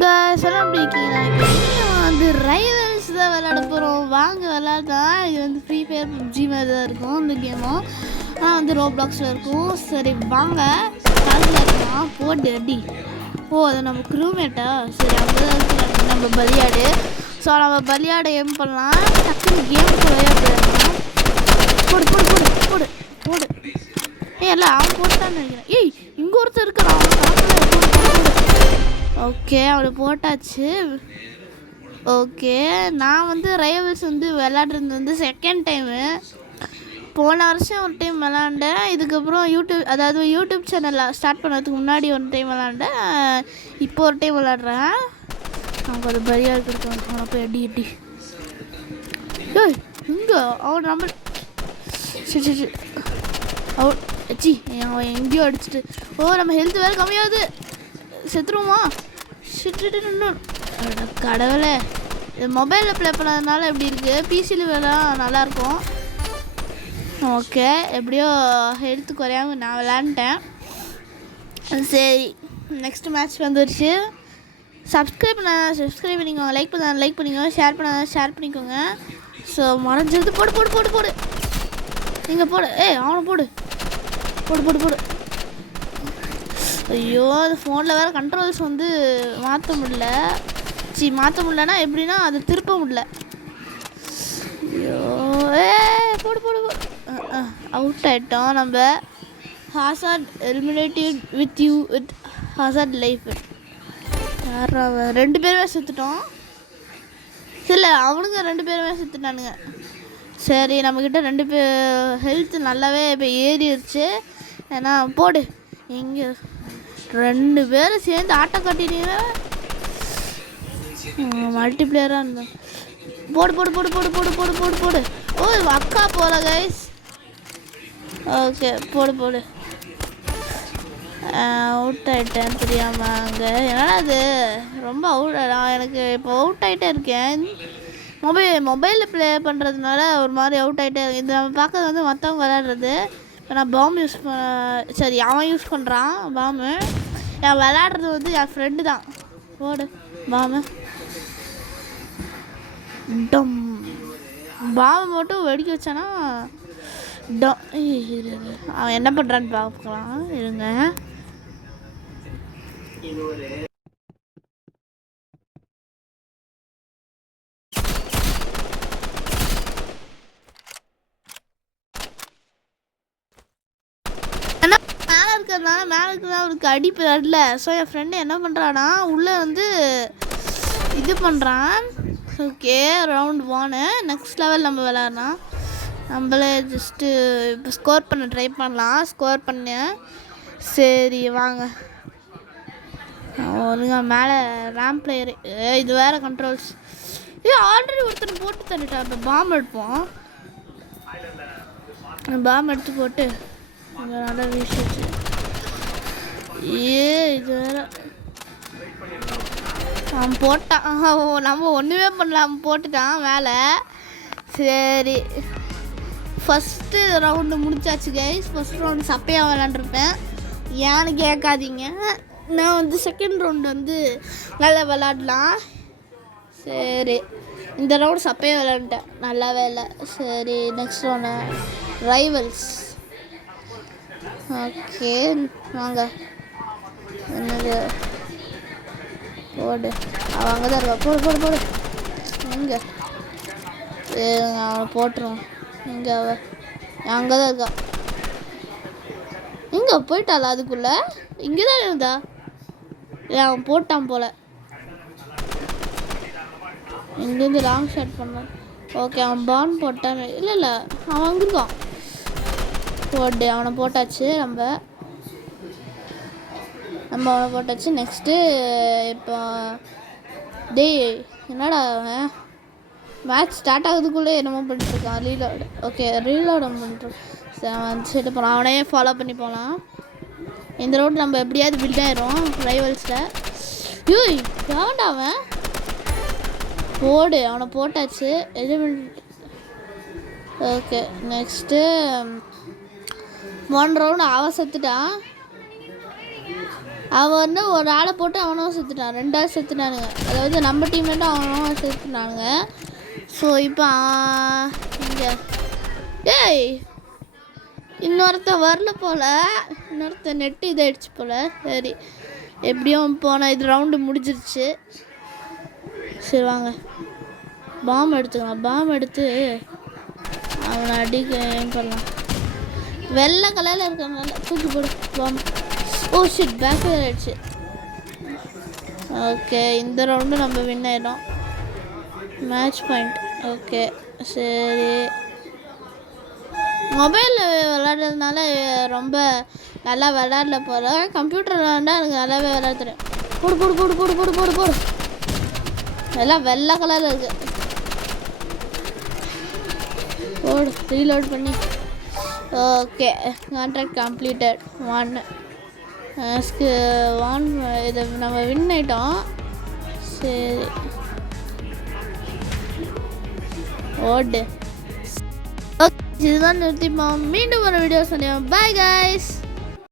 சொல்ல அப்படி இருக்கீங்க. வந்து ரைவல்ஸ் தான் விளையாட போகிறோம். வாங்க விளையாடலாம். இது வந்து ஃப்ரீ ஃபயர் பப்ஜி மாதிரி தான் இருக்கும் இந்த கேமும். ஆனால் வந்து ரோப்ளாக்ஸில் இருக்கும். சரி வாங்க காலத்தில் இருக்கலாம். போட்டு அடி. அது நம்ம க்ரூமேட்டா? சரி அவங்க நம்ம பலியாடு. ஸோ நம்ம பலியாடை ஏம் பண்ணலாம். டக்குன்னு கேம் கூடவே போயிடலாம். போடு போடு போடு போடு போடு. இல்லை அவன் போட்டான்னு நினைக்கிறேன். இங்கே ஒருத்தர் இருக்கிறான். ஓகே அவளை போட்டாச்சு. ஓகே நான் வந்து ரைவல்ஸ் வந்து விளாட்றது வந்து செகண்ட் டைமு. போன வருஷம் ஒரு டைம் விளாண்டேன். இதுக்கப்புறம் யூடியூப் சேனலில் ஸ்டார்ட் பண்ணுறதுக்கு முன்னாடி ஒரு டைம் விளாண்டேன். இப்போ ஒரு டைம் விளாட்றேன். அவங்க அது பரியாக இருக்கிறது அவனை போய் அடி அடி. இங்கே அவன் நம்ம சரி அவன் எங்கேயோ அடிச்சுட்டு நம்ம ஹெல்த் வேறு கம்மியாகுது. செத்துருவோமா? கடவுளே, இது மொபைலில் ப்ளே பண்ணதுனால எப்படி இருக்குது. பிசியில் வேலை நல்லாயிருக்கும். ஓகே எப்படியோ ஹெல்த்து குறையாமல் நான் விளாண்டுட்டேன். சரி நெக்ஸ்ட் மேட்ச் வந்துடுச்சு. சப்ஸ்கிரைப் பண்ணிக்கோங்க, லைக் பண்ணிக்கோங்க, ஷேர் பண்ணிக்கோங்க. ஸோ மறைஞ்சது போடு போடு போடு போடு. நீங்கள் போடு. அவனை போடு போடு போடு போடு. ஐயோ அது ஃபோனில் வேறு கண்ட்ரோல்ஸ் வந்து மாற்ற முடியலன்னா எப்படின்னா அது திருப்ப முடியல. ஐயோ போடு போடு போடு. அவுட் ஆகிட்டோம் நம்ம. Hazard eliminated with Hazard life. யாரா 2 பேருமே செத்துட்டோம். இல்லை அவனுங்க 2 பேருமே செத்துட்டானுங்க. சரி நம்மக்கிட்ட 2 பேர் ஹெல்த் நல்லாவே இப்போ ஏறிடுச்சு. ஏன்னா போடு எங்கே 2 பேரும் சேர்ந்து ஆட்டை காட்டினீங்க. மல்டிப்ளேயராக இருந்தோம். போடு போடு போடு போடு போடு போடு போடு போடு. அக்கா போல கைஸ். ஓகே போடு போடு. அவுட் ஆகிட்டேன் தெரியாமல் அங்கே. ஏன்னா அது ரொம்ப எனக்கு இப்போ அவுட் ஆகிட்டே இருக்கேன். மொபைலில் ப்ளே பண்ணுறதுனால ஒரு மாதிரி அவுட் ஆகிட்டே இருக்கு. இது நம்ம பார்க்கறது வந்து மற்றவங்க விளையாடுறது. இப்போ நான் பாம் அவன் யூஸ் பண்ணுறான் பாம்பு. நான் விளையாடுறது வந்து என் ஃப்ரெண்டு தான். போடு பாம்பு. பாம்பு மட்டும் வெடிக்க வச்சானா அவன் என்ன பண்ணுறான்னு பார்க்கலாம் இருங்க. மேலே இருக்கிறதா அவருக்கு அடிப்பு வரல. ஸோ என் ஃப்ரெண்டு என்ன பண்ணுறான்னா உள்ளே வந்து இது பண்ணுறான். ஓகே ரவுண்ட் 1 நெக்ஸ்ட் லெவல் நம்ம விளாட்லாம். நம்மளே ஜஸ்ட்டு இப்போ ஸ்கோர் பண்ண ட்ரை பண்ணலாம். ஸ்கோர் பண்ணேன். சரி வாங்க ஒழுங்கா மேலே ரேம் பிளேயரு. இது வேறு கண்ட்ரோல்ஸ். ஆல்ரெடி ஒருத்தர் போட்டு தந்துட்டா. இப்போ பாம்பு எடுப்போம். பாம்பு எடுத்து போட்டு நல்லா வீசிச்சு. இது வேற அவன் போட்டான். நம்ம ஒன்றுமே பண்ணல. அவன் போட்டுட்டான் மேலே. சரி ஃபஸ்ட்டு ரவுண்டு முடிச்சாச்சு கைஸ். ஃபஸ்ட் ரவுண்டு சப்பையாக விளாண்டுருப்பேன். ஏன்னு கேட்காதீங்க. நான் வந்து செகண்ட் ரவுண்டு வந்து நல்லா விளாடலாம். சரி இந்த ரவுண்டு சப்பையாக விளாண்டுட்டேன். நல்லாவே இல்லை. சரி நெக்ஸ்ட் ரவுண்டு ரைவல்ஸ். ஓகே வாங்க என்னது போடு. அவன் அங்கே தான் இருக்கா. போடு போடு போடு. எங்கே அவனை போட்டுருவான். எங்கே அவன் அங்கே தான் இருக்கா. எங்கே போயிட்டாளா? அதுக்குள்ளே இங்கே தான் இருந்தா. அவன் போட்டான் போல். இங்கேருந்து லாங் ஷாட் பண்ணான். ஓகே அவன் பான் போட்டான். இல்லை அவன் அங்கே இருக்கான். போட்டு அவனை போட்டாச்சு. நம்ம அவனை போட்டாச்சு. நெக்ஸ்ட்டு இப்போ என்னடா அவன் மேட்ச் ஸ்டார்ட் ஆகுறதுக்குள்ளே என்னமோ பண்ணிட்டுருக்கான். ரீலோடு. ஓகே ரீலோடு பண்ணிட்டுருக்கான். சரி அவன் சைடு போகலாம். அவனையே ஃபாலோ பண்ணி போகலாம். இந்த ரோடு நம்ம எப்படியாவது பில்ட் ஆயிரும் ரைவல்ஸில். எவன்டா அவன்? போடு அவனை போட்டாச்சு. ஓகே நெக்ஸ்ட்டு 1 ரவுண்டு அவன் செத்துட்டான். அவன் வந்து ஒரு ஆளை போட்டு அவனும் செத்துட்டான், 2 ஆள் செத்துட்டானுங்க. அதாவது நம்ம டீம்மேட்டும் அவனும் செத்துட்டானுங்க. ஸோ இப்போ இங்கே டேய் இன்னொருத்தன் வரல போல், இன்னொருத்தன் நெட்டு இதாகிடுச்சு போல். சரி எப்படியும் போன இது ரவுண்டு முடிஞ்சிருச்சு. சரி வாங்க பாம் எடுத்துக்கலாம். பாம் எடுத்து அவனை அடிக்க பண்ணலாம். வெள்ளை கலரில் இருக்கிறதுனால தூக்கி போடு bomb. Oh shit back fire ஆகிடுச்சு. ஓகே இந்த ரவுண்டு நம்ம வின் ஆகிடும். Match point. ஓகே சரி மொபைலில் விளாட்றதுனால ரொம்ப நல்லா விளாட்ல போகிற. கம்ப்யூட்டர் விளாண்டா எனக்கு நல்லாவே விளாட தெரியும். போடு போடு போடு போடு போடு போடு போடு. எல்லாம் வெள்ளை கலரில் இருக்குது. போடு ரீலோட் பண்ணி. Okay contract completed. 1 இதை நம்ம வின் ஆகிட்டோம். சரி ஓடு. ஓகே இதுதான் நிறுத்திப்போம். மீண்டும் ஒரு வீடியோ சொல்லுவோம். Bye guys.